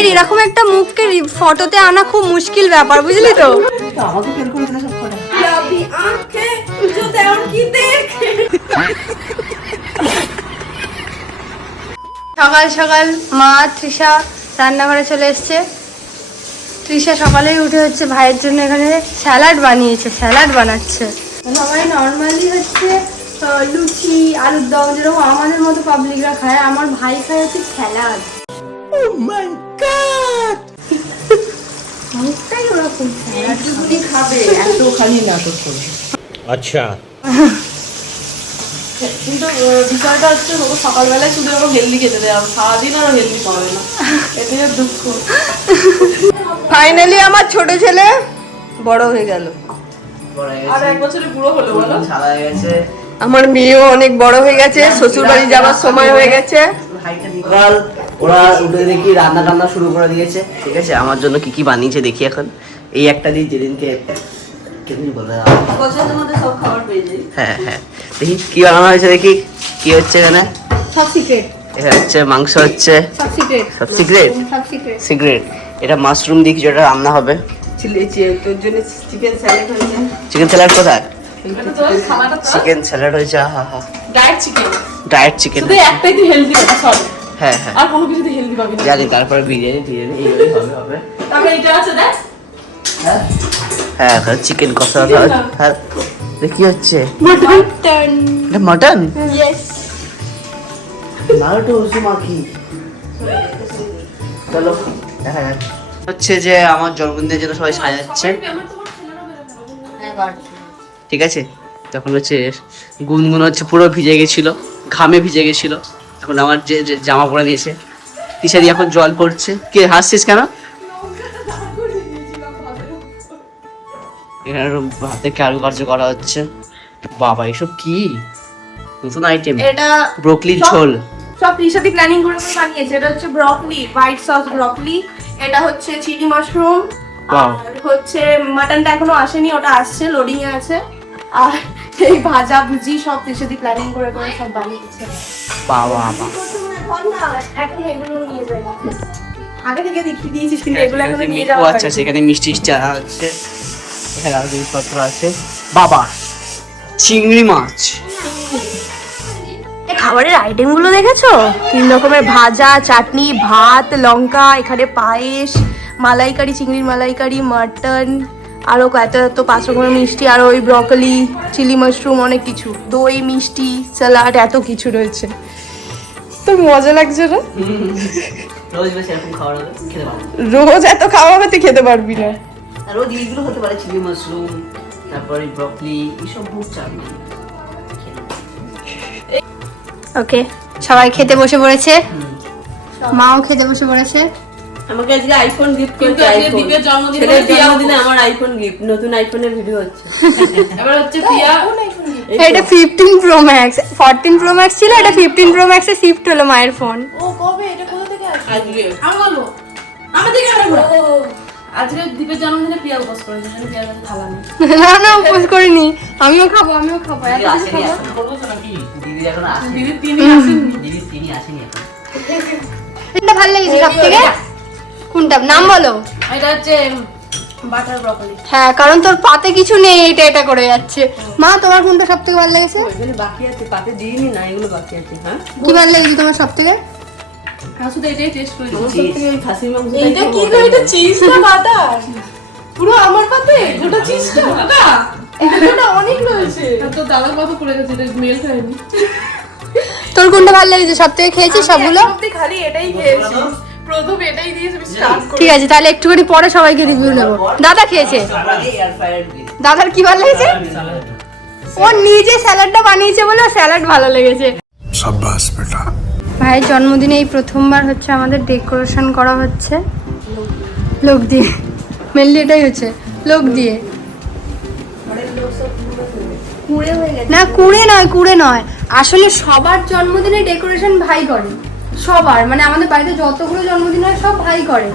ভাইয়ের এরকম একটা মুখকে ফটোতে আনা খুব মুশকিল ব্যাপার, বুঝলি তো? সকাল সকাল মা তৃষা রান্নাঘরে চলে এসছে। তৃষা সকালেই উঠে হচ্ছে ভাইয়ের জন্য এখানে স্যালাড বানিয়েছে, স্যালাড বানাচ্ছে। সবাই নর্মালি হচ্ছে লুচি আলুর দম যেরকম আমাদের মতো পাবলিকরা খায়, আমার ভাই খায় হচ্ছে স্যালাড। ও মাই গড, মুখটাই ওরকম, স্যালাডটুকুনি খাবে, এতখানি নাটক করবে। আচ্ছা, কিন্তু বিষয়টা হচ্ছে সকালবেলায় শুধু ওরকম হেলদি খেতে দেওয়া, সারাদিন আরো হেলদি পাবে না, এতে দুঃখ। ফাইনালি আমার ছোট ছেলে বড় হয়ে গেল, আর 1 বছরে বুড়ো হলো, বলো সাদা হয়ে গেছে। আমার মেয়েও অনেক বড় হয়ে গেছে, শ্বশুর বাড়ি যাওয়ার সময় হয়ে গেছে। ওরা উঠে দেখি রান্না টান্না শুরু করে দিয়েছে। ঠিক আছে, আমার জন্য কি কি বানিয়েছে দেখি এখন। এই একটা দিন যেদিনকে হ্যাঁ হ্যাঁ দেখি কি বানানো হয়েছে, দেখি কি হচ্ছে এখানে। সব সিক্রেট, এটা হচ্ছে মাংস, হচ্ছে সব সিক্রেট, সব সিক্রেট, সব সিক্রেট। সিক্রেট। এটা মাশরুম দিয়ে কিছু একটা রান্না হবে। তোর জন্য চিকেন স্যালাড হয়েছে। চিকেন স্যালাড কোথায়? চিকেন স্যালাড হয়েছে। হ্যাঁ হ্যাঁ, ডায়েট চিকেন, ডায়েট চিকেন। শুধু একটাই তুই হেলদি পাবি, সব। হ্যাঁ হ্যাঁ, আর কোনো কিছু তুই হেলদি পাবি না জানি। তারপরে বিরিয়ানি টিরিয়ানি এইভাবেই হবে হবে। তারপরে এটা আছে দেখ, হ্যাঁ হ্যাঁ, চিকেন কষা। হ্যাঁ, কি হচ্ছে? মটন। এটা মটন? ইয়েস। Naruto Uzumaki. চলো দেখা যাক। হচ্ছে যে আমার জন্মদিনের জন্য সবাই সাজাচ্ছে, ঠিক আছে। তখন হচ্ছে গুনগুন হচ্ছে পুরো ভিজে গেছিল, ঘামে ভিজে গেছিল। এখন আমার যে জামা পরে নিয়েছে, তিশারি এখন জল পড়ছে। কে হাসছিস কেন? এখানে হাতে কারুকার্য করা হচ্ছে। বাবা, এসব কি নতুন আইটেম? এটা ব্রোকলি ঝোল। সব রিসাদি প্ল্যানিং করে বানিয়েছে। এটা হচ্ছে ব্রকলি, হোয়াইট সস ব্রকলি। এটা হচ্ছে চিলি মাশরুম, আর হচ্ছে মাটনটা এখনো আসেনি, ওটা আসছে, লোডিং এ আছে। আর এই ভাজা ভুজি সব রিসাদি প্ল্যানিং করে সব বানিয়েছে। বাবা এখন এগুলো নিয়ে যাই, আগে থেকে দেখিয়ে দিয়েছিস, কিন্তু এগুলো এখন নিয়ে যাওয়া। আচ্ছা, সেখানে মিষ্টি চানা আছে, এখানে আরো জিনিসপত্র আছে। বাবা, চিংড়ি মাছ। খাবারের আইটেম গুলো দেখেছো? 3 রকমের ভাজা, চাটনি, ভাত, লঙ্কা, এখানে পায়েস, মালাইকারি, চিংড়ির মালাইকারি, মাটন, আরো এত 5 রকমের মিষ্টি, আর ওই ব্রকলি, চিলি মাশরুম, অনেক কিছু, দই, মিষ্টি, স্যালাড, এত কিছু রয়েছে। তো মজা লাগছে না? রোজ এত খাওয়া হবে, তুই খেতে পারবি না। রোজ এইগুলো হতে পারে, চিলি মাশরুম, তারপরে ব্রকলি, এইসব ভোগ চাটনি। ওকে, সবাই খেতে বসে পড়েছে, মাও খেতে বসে পড়েছে। আমাকে আজকে আইফোন গিফট করতে, আজকে দীপের জন্মদিন, ছেলের জন্মদিনে আমার আইফোন গিফট, নতুন আইফোনের ভিডিও হচ্ছে। এবার হচ্ছে প্রিয়া, এটা 15 প্রো ম্যাক্স, 14 প্রো ম্যাক্স ছিল, এটা 15 প্রো ম্যাক্সে শিফট হলো মায়ের ফোন। ও কবে? এটা কোথা থেকে আসছে? আজকে আমি বলবো, আমাদের কাছে আজকে দীপের জন্মদিনে প্রিয়া উপোস করেছে, আমি প্রিয়ার কাছে থালা নেই। না না, উপোস করিনি, আমিও খাবো, আমিও খাবো। এত কিছু খাবো। দিদি এখন আসেনি, দিদি তিনি আসেনি, দিদি তিনি আসেনি এখন। কোনটা ভালো লেগেছে সবথেকে? কোনটা নাম বলো? এটা হচ্ছে বাটার ব্রকলি। হ্যাঁ, কারণ তোর পাতে কিছু নেই, এটা করে যাচ্ছে। মা, তোমার কোনটা সবথেকে ভালো লেগেছে? এগুলো বাকি আছে, পাতে দিইনি না, এগুলো বাকি আছে। হ্যাঁ, কি ভালো লেগেছে তোমার সবথেকে? শুধু এটাই টেস্ট করেছি। সবথেকে ওই খাসি মাংস। এটা কি গো? এটা চিজ না বাটার? পুরো আমার পাতে গোটা চিজটা না, এটা অনেক রয়েছে। তো দাদার কত পড়ে গেছে, এটা মেল খায়নি। তোর কোনটা ভালো লেগেছে সবথেকে? খেয়েছিস সবগুলো? আমি খালি এটাই খেয়েছি, প্রথম এটাই দিয়েছি, আমি স্টার্ট করি। ঠিক আছে, তাহলে একটুখানি পরে সবাইকে রিভিউ নেবো। দাদা খেয়েছে, দাদার কি ভালো লেগেছে? ও নিজে স্যালাডটা বানিয়েছে বলে স্যালাড ভালো লেগেছে। শাবাশ বেটা। ভাইয়ের জন্মদিনে এই প্রথমবার হচ্ছে আমাদের ডেকোরেশন করা হচ্ছে লোক দিয়ে, মেনলি এটাই হচ্ছে লোক দিয়ে। না, কুড়ে নয়, আসলে সবার জন্মদিনে ডেকোরেশন ভাই করে, সবার, মানে আমাদের বাড়িতে যতগুলো জন্মদিন হয় সব ভাই করে।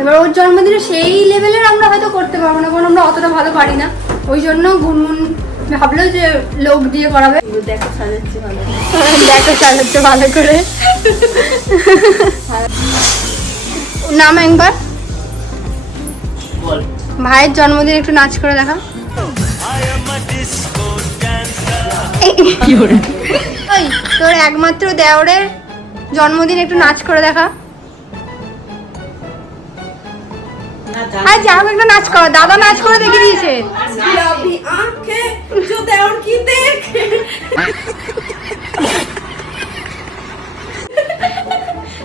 এবার ওর জন্মদিনে সেই লেভেলের আমরা হয়তো করতে পারবো না, কারণ আমরা অতটা ভালো পারি না। ওই জন্য গুনগুন ভাবলো যে লোক দিয়ে করাবে। দেখো সাজাচ্ছে ভালো, দেখো সাজাচ্ছে ভালো করে। নাম একবার বল। ভাইয়ের জন্মদিন একটু নাচ করে দেখা। ওই তোর একমাত্র দেওরের জন্মদিন একটু নাচ করে দেখা। আর যা হোক একটা নাচ কর, দাদা নাচ করে দেখিয়ে দিয়েছে। गुलाबी आंखें जो देवर की देखे।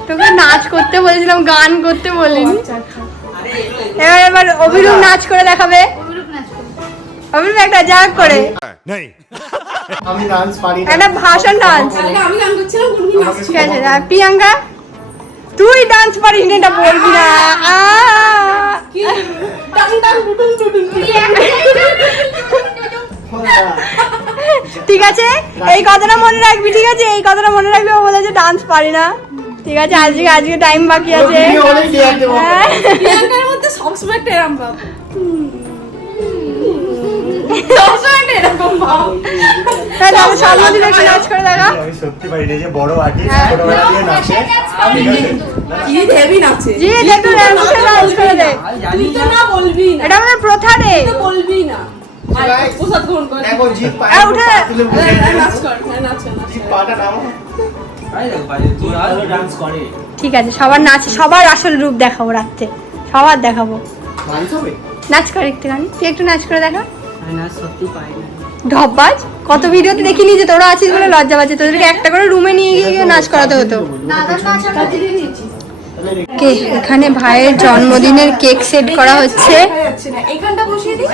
তোকে নাচ করতে বলেছিলাম, গান করতে বলিনি। এবার অভিরূপ নাচ করে দেখাবে। অভিরূপ একটা যা হোক করে আমি ডান্স পারি না। একটা ভাষণ ডান্স। কালকে আমি গান করছিলাম, গুনগুন নাচছিল। ঠিক আছে, আর প্রিয়াঙ্কা তুই ডান্স পারিস না, এটা বলবি না। কি টাং টাং ডুডুং ডুডুং। ঠিক আছে, এই কথাটা মনে রাখবি। ঠিক আছে, এই কথাটা মনে রাখবি। ও বলেছে ডান্স পারি না। ঠিক আছে, আজকে টাইম বাকি আছে। হ্যাঁ। প্রিয়াঙ্কার মধ্যে সবসময় একটা এরকম ভাব। সবসময় একটা এরকম ভাব। তাহলে আমি জন্মদিন একটু নাচ করে দেখা। আমি সত্যি পারি না যে বড় আর্টিস্ট ছোটবেলা থেকে নাচে। ঠিক আছে? কি দেবি নাচে। জি দেখো ডান্স করে দে। তুই তো না বলবি না। এটা আমাদের প্রথা রে। তুই তো বলবি না। আর প্রসাদ গ্রহণ কর। দেখো জিপ পায়ে উঠে। তুলে বসে নাচ কর, হ্যাঁ নাচ নাচ। জিপ পাটা নাও। ডান্স করে। ঠিক আছে, সবার নাচ, সবার আসল রূপ দেখাবো রাত্রে, সবার দেখাবো। ডান্স হবে? নাচ কর একটুখানি, তুই একটু নাচ করে দেখা। আমি নাচ সত্যি পাই না। ঢপবাজ, কত ভিডিওতে দেখিনি যে তোরা আছিস বলে লজ্জা পাচ্ছে। তোদেরকে একটা করে রুমে নিয়ে গিয়ে নাচ করাতে হতো। কে এখানে ভাইয়ের জন্মদিনের কেক সেট করা হচ্ছে। এখানটা বসিয়ে দিই।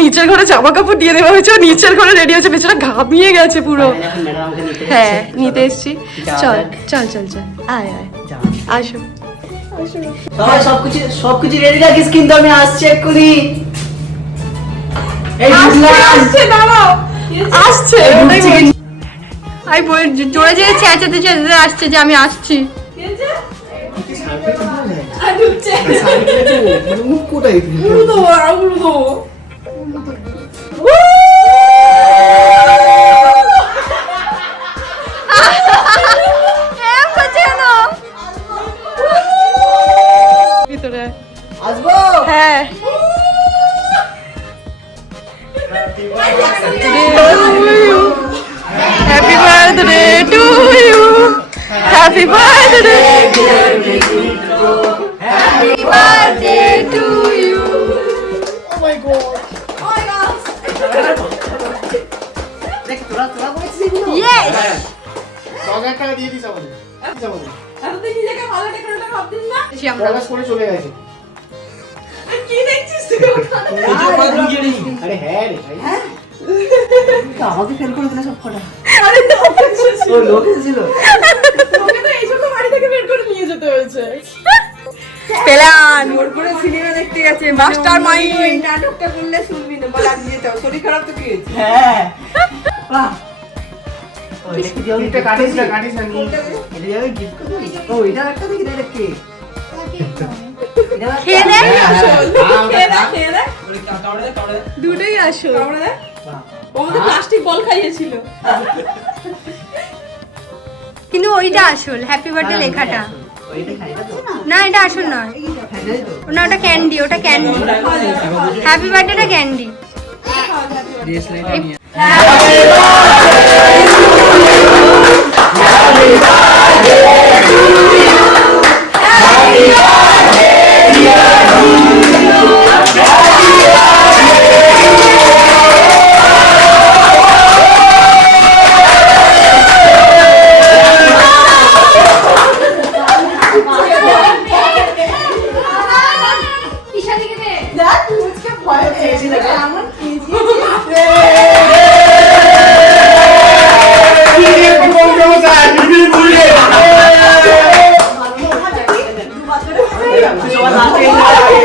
নিচের ঘরে জামা কাপড় দিয়ে দেওয়া হয়েছে, নিচের ঘরে রেডি হয়েছে, বেচারা ঘামিয়ে গেছে পুরো। হ্যাঁ নিতে এসছি। চল চল চল চল, আয় আয় আসো। সবাই সবকিছু রেডি রাখিস, কিন্তু আমি আসছি এক্ষুনি। এই আসছে দাঁড়াও, আসছে। আমি জোরে জোরে চেঁচাতে চেঁচাতে আসছে যে আমি আসছি। আর ঢুকছে। মানে মুখ কোথায়? উড়ু দেবো, আর উড়ু দেবো। এরম করছে কেন? ভিতরে আসবো। হ্যাঁ happy birthday to you, happy birthday. Birthday to you. দেখ তোরা বলেছিস এগুলো? ইয়েস। 10,000 টাকা দিয়ে দিস আমাদের। এতদিন নিজেকে ভালো ডেকোরেটর ভাবতিস না? পলাশ করে চলে গেছে। কি দেখছিস তুই ওখানে? আরে হ্যাঁ রে ভাই। আমাকে ফেল করে দিলে সব কটা। আরে তো অবশ্যই। ও লোক এসেছিল। তোকে তো এই জন্য বাড়ি থেকে বের করে নিয়ে যেতে হয়েছে। পেলান। জোর করে সিনেমা দেখতে গেছে, মাস্টার মাইন্ড। নাটকটা করলে শুনবি না, বল আজকে যেতে হবে। শরীর খারাপ তো কি হয়েছে? হ্যাঁ। বাহ। ওই দেখি দিও এটা কাটিস না নিয়ে। এটা যাবে গিফট করতে। ও এটা একটা দেখি এটা কে? খেয়ে দে। খেয়ে দেখ, খেয়ে দেখ। দুটোই আসো। কামড়ে দেখ। ও আমাদের প্লাস্টিক বল খাইয়েছিল। কিন্তু ওইটা আসল, হ্যাপি বার্থডে লেখাটা। ওইটা খাই না তো। না এটা আসল নয়। খাই নাই তো। না ওটা ক্যান্ডি, ওটা ক্যান্ডি। হ্যাপি বার্থডেটা ক্যান্ডি।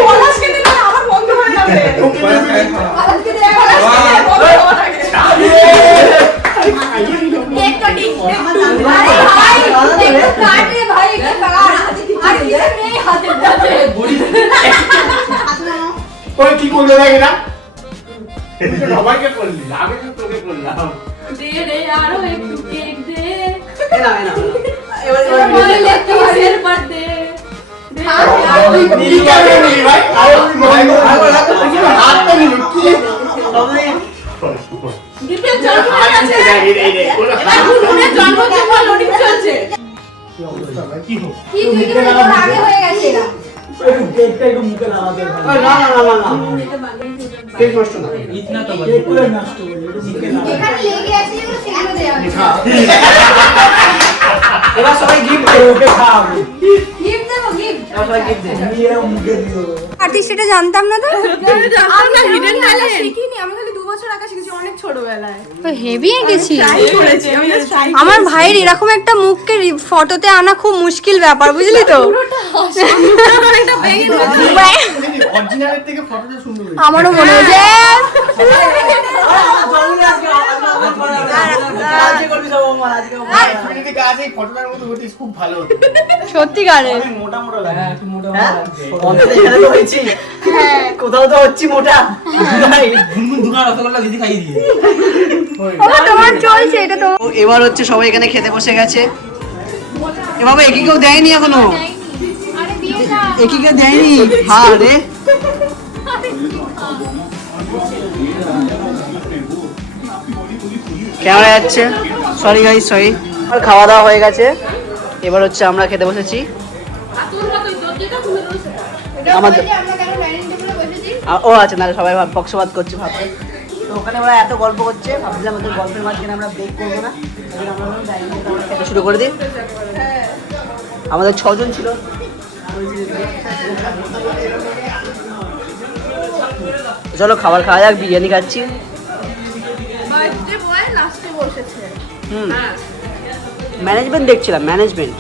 পলাশকে দিলে আবার বন্ধ হয়ে যাবে। পলাশকে দিয়ে বন্ধ হওয়ার আগে। Cake cutting. আরে ভাই, একটু কাট রে ভাই, একটু কাট। আর কিছু নেই হাতের কাছে। ওই কি করলে দেখ না? সবাইকে করলি, আমি তো তোকে করলাম। দে রে আরো একটু কেক দে। এনা বলে কিসের বার্থডে? কি করে নিলি ভাই? হাত তো নিলি, কি? দীপের জন্ম হয়েছে। এবার গুনগুনের জন্মদিন বল লোডিং চলছে। কি হোক? কি তুই কি তোর আগে হয়ে গেছে এরা? কেকটা একটু মুখে লাগাতে হবে। না কেক নষ্ট না। কেক করে নষ্ট করে, একটু মুখে লাগা। এখানে লেগে আছে যেগুলো সেগুলো দেয়া হবে। এবার সবাই গিফট দেবে, ওকে খাওয়াবে। গিফট দেবো গিফট। সবাই গিফট দেবে। আমি এরকম মুখে দিও। আর্টিস্ট এটা জানতাম না তো। আমরা হিডেন ট্যালেন্ট শিখিনি, আমি খালি 2 বছর আগে শিখেছি অনেক ছোটবেলায়। হেভি এঁকেছি। ট্রাই করেছি আমি জাস্ট ট্রাই। আমার ভাইয়ের এরকম একটা মুখকে ফটোতে আনা খুব মুশকিল ব্যাপার, বুঝলি তো? একটা বেগে অরিজিনালের থেকে ফটোটা সুন্দর হয়েছে। আমারও মনে হয়েছে যদি কাজ এই ফটোটার মতো হতিস খুব ভালো হতো। সত্যিকারে। অনেক মোটা মোটা লাগে। একটু মোটা কোথাও তো হচ্ছি মোটা। গুনগুন দোকান রসগোল্লা দিদি খাইয়ে দিয়ে। তোমার চলছে এটা তো। এবার হচ্ছে সবাই এখানে খেতে বসে গেছে। এ বাবা একে কেউ দেয়নি এখনো, একে কেউ দেয়নি। হ্যাঁ রে ক্যামেরা যাচ্ছে, সরি গাইস সরি। আর খাওয়া দাওয়া হয়ে গেছে, এবার হচ্ছে আমরা খেতে বসেছি। আমাদের ও আচ্ছা, নাহলে সবাই পক্ষপাত করছে ভাবছে। তো ওখানে ওরা এত গল্প করছে, ভাবছিলাম ওদের গল্পের মাঝখানে আমরা ব্রেক করবো না, আমরা খেতে শুরু করে দিই। আমাদের 6 জন ছিল। চলো খাবার খাওয়া যাক, বিরিয়ানি খাচ্ছি। বার্থডে বয় লাস্টে বসেছে। ম্যানেজমেন্ট দেখছিলাম, ম্যানেজমেন্ট।